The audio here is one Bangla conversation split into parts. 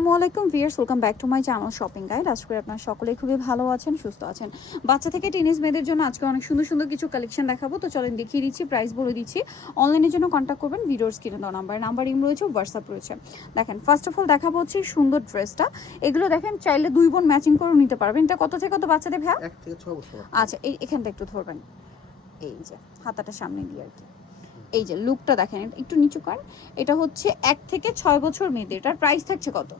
আসসালামু আলাইকুম viewers, welcome back to my channel shopping guide. আশা করি আপনারা সকলেই খুবই ভালো আছেন, সুস্থ আছেন। বাচ্চা থেকে টিনেজ মেয়েদের জন্য আজকে অনেক সুন্দর সুন্দর কিছু কালেকশন দেখাবো। তো চলেন দেখিয়ে দিচ্ছি, প্রাইস বলে দিচ্ছি। অনলাইনের জন্য কন্ট্যাক্ট করবেন ভিডিওর স্ক্রিনে দেওয়া নাম্বার ইম রয়েছে, হোয়াটসঅ্যাপ রয়েছে। দেখেন ফার্স্ট অফ অল দেখাবো হচ্ছে সুন্দর ড্রেসটা। এগুলো দেখেন চাইলে দুই বোন ম্যাচিং করে নিতে পারবেন। এটা কত থেকে কত বাচ্চাদের ভাইয়া? 1 থেকে 6 বছর। আচ্ছা, এখানটা একটু ধরবেন, এই যে হাতাটা সামনে দিয়ে আর কি। এই যে লুকটা দেখেন, একটু নিচু করেন। এটা হচ্ছে 1 থেকে 6 বছর মেয়েদের। এটার প্রাইস থাকছে কত?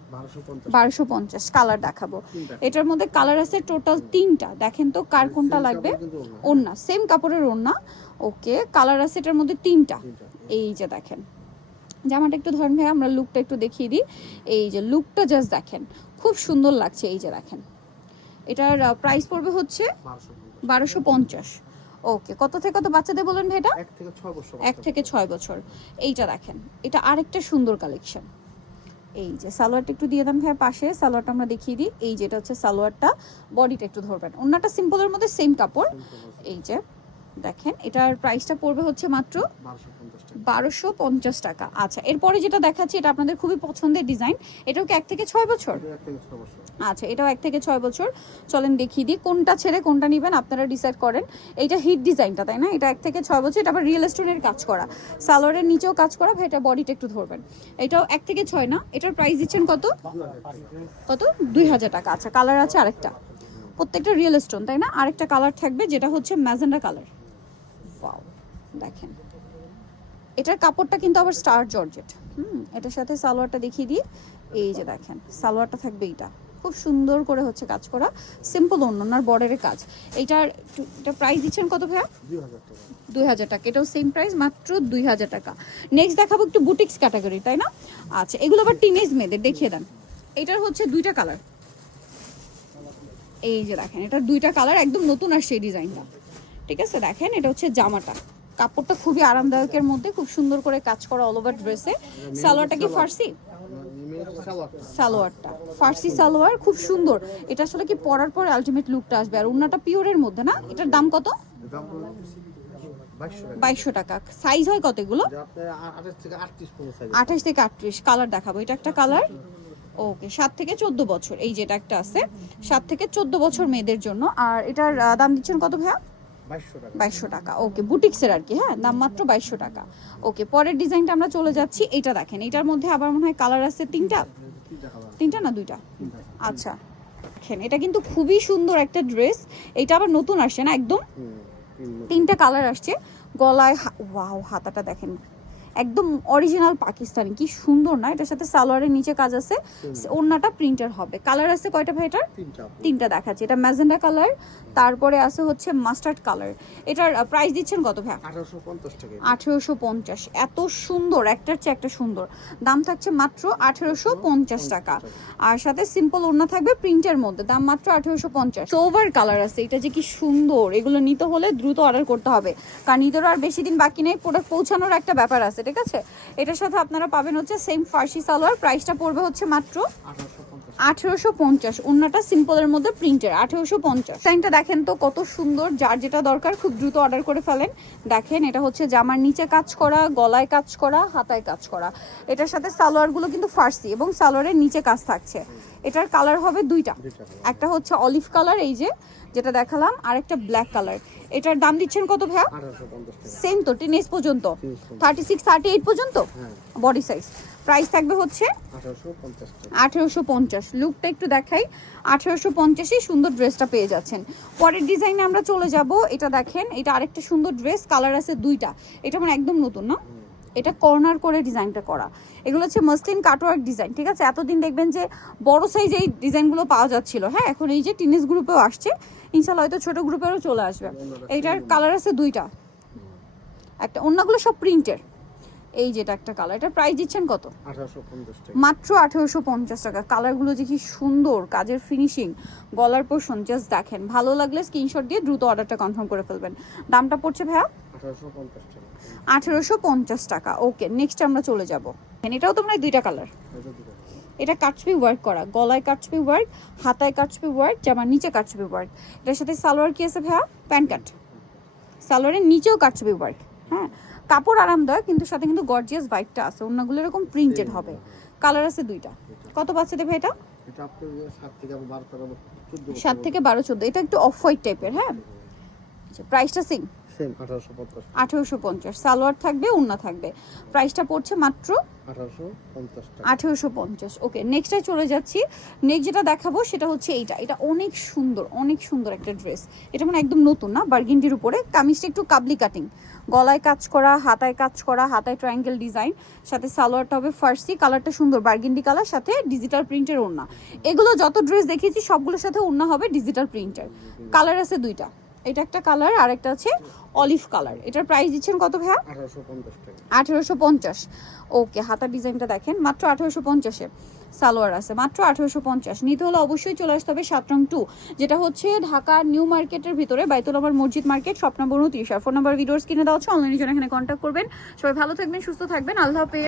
1250। কালার দেখাবো, এটার মধ্যে কালার আছে টোটাল 3টা। দেখেন তো কার কোনটা লাগবে। ওড়না সেম কাপড়ের ওড়না, ওকে। কালার আছে এটার মধ্যে 3টা। এই যে দেখেন জামাটা একটু ধরেন ভাই, আমরা লুকটা একটু দেখিয়ে দিই। এই যে লুকটা জাস্ট দেখেন, খুব সুন্দর লাগছে। এই যে দেখেন, এটার প্রাইস পড়বে হচ্ছে 1250। ওকে, কত থেকে কত বাচ্চাদের বলেন ভাই? এটা 1 থেকে 6 বছর। 1 থেকে 6 বছর। এইটা দেখেন, এটা আরেকটা সুন্দর কালেকশন। এই যে সালোয়ারটা একটু দিয়ে দেন ভাই পাশে, সালোয়ারটা আমরা দেখিয়ে দিই। এই যেটা হচ্ছে সালোয়ারটা, বডিটা একটু ধরবেন। ওন্নাটা সিম্পলের মধ্যে সেম কাপড়। এই যে দেখেন, এটার প্রাইসটা পড়বে হচ্ছে মাত্র 1250 টাকা। আচ্ছা, এরপরে যেটা দেখাচ্ছি এটা আপনাদের খুবই পছন্দের ডিজাইন। এটাও কি 1 থেকে 6 বছর? আচ্ছা, এটাও 1 থেকে 6 বছর। চলেন দেখিয়ে দিই কোনটা ছেড়ে কোনটা নেবেন, আপনারা ডিসাইড করেন। এইটা হিট ডিজাইনটা, তাই না? এটা 1 থেকে 6 বছর। এটা আবার রিয়েল স্টোনের কাজ করা, সালোয়ারের নিচেও কাজ করা ভাই। এটা বডিটা একটু ধরবেন। এটাও 1 থেকে 6 না? এটার প্রাইস দিচ্ছেন কত? কত? 2000 টাকা। আচ্ছা, কালার আছে আরেকটা, প্রত্যেকটা রিয়েল স্টোন, তাই না? আরেকটা কালার থাকবে যেটা হচ্ছে ম্যাজেন্ডা কালার। ওয়াও, দেখেন এটার কাপড়টা কিন্তু আবার স্টার জর্জেট। এটার সাথে সালোয়ারটা দেখিয়ে দিই। এই যে দেখেন সালোয়ারটা থাকবে এইটা, খুব সুন্দর করে হচ্ছে কাজ করা, সিম্পল ওড়নার বর্ডারের কাজ। এইটার এটা প্রাইস দিচ্ছেন কত ভাইয়া? 2000 টাকা। এটাও সেম প্রাইস, মাত্র 2000 টাকা। নেক্সট দেখাবো একটু বুটিক্স ক্যাটাগরি, তাই না? আচ্ছা, এগুলো আবার টিনেজ মেয়েদের, দেখিয়ে দেন। এটার হচ্ছে 2টা কালার। এই যে দেখেন, এটার 2টা কালার, একদম নতুন আসছে এই ডিজাইনটা। ঠিক আছে, দেখেন এটা হচ্ছে জামাটা, কাপড়টা খুবই আরামদায়কের মধ্যে, খুব সুন্দর করে কাজ করা অল ওভার ড্রেসে। সালোয়ারটা কি ফার্সি? সালোয়ারটা ফার্সি সালোয়ার, খুব সুন্দর। এটা আসলে কি পরার পর আলটিমেট লুকটা আসবে। আর ওন্নাটা পিওরের মধ্যে না? এটার দাম কত? 2200 টাকা। সাইজ হয় কত এগুলো? 28 থেকে 38। কালার দেখাবো, এটা একটা কালার। ওকে, 7 থেকে 14 বছর। এই যেটা একটা আছে 7 থেকে 14 বছর মেয়েদের জন্য। আর এটার দাম দিচ্ছেন কত ভাইয়া? 2200 টাকা। ওকে, বুটিক্সের আর কি, হ্যাঁ, দাম মাত্র 2200 টাকা। ওকে, পরের ডিজাইনটা আমরা চলে যাচ্ছি। এটা দেখেন, এটার মধ্যে আবার মনে হয় কালার আছে 3টা না 2টা? আচ্ছা দেখেন, এটা কিন্তু খুবই সুন্দর একটা ড্রেস। এটা আবার নতুন আসছে না একদম? 3টা কালার আসছে। গলায় ওয়াও, হাতাটা দেখেন একদম অরিজিনাল পাকিস্তানি, কি সুন্দর না? এটার সাথে সালোয়ারের নিচে কাজ আছে, ওড়নাটা প্রিন্টার হবে। কালার আছে কয়টা ভাই এটার? 3টা দেখাচ্ছি। এটা ম্যাজেন্ডা কালার, তারপরে আছে হচ্ছে মাস্টার্ড কালার। এটার প্রাইস দিচ্ছেন কত ভাই? 1850 টাকা। 1850। এত সুন্দর, একটার চেয়ে একটা সুন্দর। দাম থাকছে মাত্র 1850 টাকা। আর সাথে সিম্পল ওড়না থাকবে প্রিন্টের মধ্যে, দাম মাত্র 1850। সোভার কালার আছে, এটা যে কি সুন্দর। এগুলো নিতে হলে দ্রুত অর্ডার করতে হবে, কারণ ঈদের আর বেশি দিন বাকি নেই, প্রোডাক্ট পৌঁছানোর একটা ব্যাপার আছে। ঠিক আছে, এটার সাথে আপনারা পাবেন হচ্ছে সেম ফার্সি সালোয়ার। প্রাইসটা পড়বে হচ্ছে মাত্র 1850। ওড়নাটা সিম্পলের মধ্যে প্রিন্টের, 1850। ডিজাইনটা দেখেন তো কত সুন্দর। যার যেটা দরকার খুব দ্রুত অর্ডার করে ফেলেন। দেখেন এটা হচ্ছে জামার নিচে কাজ করা, গলায় কাজ করা, হাতায় কাজ করা। এটার সাথে সালোয়ারগুলো কিন্তু ফার্সি এবং সালোয়ারের নিচে কাজ থাকছে। এটার কালার হবে 2টা, একটা হচ্ছে অলিভ কালার এই যে যেটা দেখালাম, আর একটা ব্ল্যাক কালার। এটার দাম দিচ্ছেন কত ভাইয়া? 1850 সেম তো, টিনেজ পর্যন্ত 36 38 পর্যন্ত বডি সাইজ। প্রাইস থাকবে হচ্ছে 1850। লুকটা একটু দেখাই, 1850 সুন্দর ড্রেসটা পেয়ে যাচ্ছেন। পরের ডিজাইনে আমরা চলে যাব। এটা দেখেন, এটা আরেকটা সুন্দর ড্রেস, কালার আছে 2টা। এটা মানে একদম নতুন না? এটা কর্নার করে ডিজাইনটা করা। এগুলো হচ্ছে মাসলিন কাটওয়ার্ক ডিজাইন। ঠিক আছে, এতদিন দেখবেন যে বড় সাইজ এই ডিজাইনগুলো পাওয়া যাচ্ছিল, হ্যাঁ, এখন এই যে টিনেজ গ্রুপেও আসছে, ইনশাল্লাহ হয়তো ছোট গ্রুপেরও চলে আসবে। এইটার কালার আছে 2টা, একটা অন্যগুলো সব প্রিন্টের। এই যেটা একটা কালার, এটার প্রাইস দিচ্ছেন কত? 1850 টাকা। মাত্র 1850 টাকা। কালারগুলো যে কি সুন্দর, কাজের ফিনিশিং, গলার পোর্শন জাস্ট দেখেন। ভালো লাগলে স্ক্রিনশট দিয়ে দ্রুত অর্ডারটা কনফার্ম করে ফেলবেন। দামটা পড়ছে ভাইয়া 1850 টাকা। 1850 টাকা। ওকে, নেক্সট আমরা চলে যাব। এটাও তো মনে হয় 2টা কালার। এটা কাটছবি ওয়ার্ক করা, গলায় কাটছবি ওয়ার্ক, হাতায় কাটছবি ওয়ার্ক, জামার নিচে কাটছবি ওয়ার্ক। এটার সাথে সালোয়ার কি আছে ভাইয়া? প্যান্ট কাট। সালোয়ারের নিচেও কাটছবি ওয়ার্ক, হ্যাঁ। কাপড় আরামদায়ক, কিন্তু সাথে কিন্তু গর্জিয়াস ভাইবটা আছে। অন্যগুলো এরকম প্রিন্টেড হবে, কালার আছে দুইটা। কত বাচ্চাদের ভাই এটা? এটা আপনার 7 থেকে 12 13 14 7 থেকে 12 14। এটা একটু অফ হোয়াইট টাইপের। হ্যাঁ, আচ্ছা প্রাইসটা সেম সেম 1850 1850। সালোয়ার থাকবে, ওড়না থাকবে। প্রাইসটা পড়ছে মাত্র 1850 টাকা। 1850। ওকে, নেক্সটে চলে যাচ্ছি। নেক্সট যেটা দেখাবো সেটা হচ্ছে এইটা। এটা অনেক সুন্দর, অনেক সুন্দর একটা ড্রেস। এটা মানে একদম নতুন না, বার্গেন্ডির উপরে। কামিজটা একটু কাবলি কাটিং, গলায় কাজ করা, হাতায় কাজ করা, হাতায় ট্রায়াঙ্গেল ডিজাইন, সাথে সালোয়ারটা হবে ফার্সি। কালারটা সুন্দর বার্গেন্ডি কালার, সাথে ডিজিটাল প্রিন্টের ওড়না। এগুলো যত ড্রেস দেখিয়েছি সবগুলোর সাথে ওড়না হবে ডিজিটাল প্রিন্টের। কালার আছে দুইটা, এটা একটা কালার আর একটা আছে অলিভ কালার। এটার প্রাইস দিচ্ছেন কত ভাইয়া? 1850 টাকা। 1850। ওকে, হাতার ডিজাইনটা দেখেন, মাত্র 1850-এ সালোয়ার আছে, মাত্র 1850। নিতে হলে অবশ্যই চলে আসতে হবে 7 রং 2, যেটা হচ্ছে ঢাকা নিউ মার্কেটের ভিতরে বাইতুল আমার মসজিদ মার্কেট, শপ নম্বর 29। আর ফোন নাম্বার ভিডিওস কিনে দেওয়া হচ্ছে, অনলাইনের জন্য এখানে কন্ট্যাক্ট করবেন। সবাই ভালো থাকবেন, সুস্থ থাকবেন, আল্লাহ হাফেজ।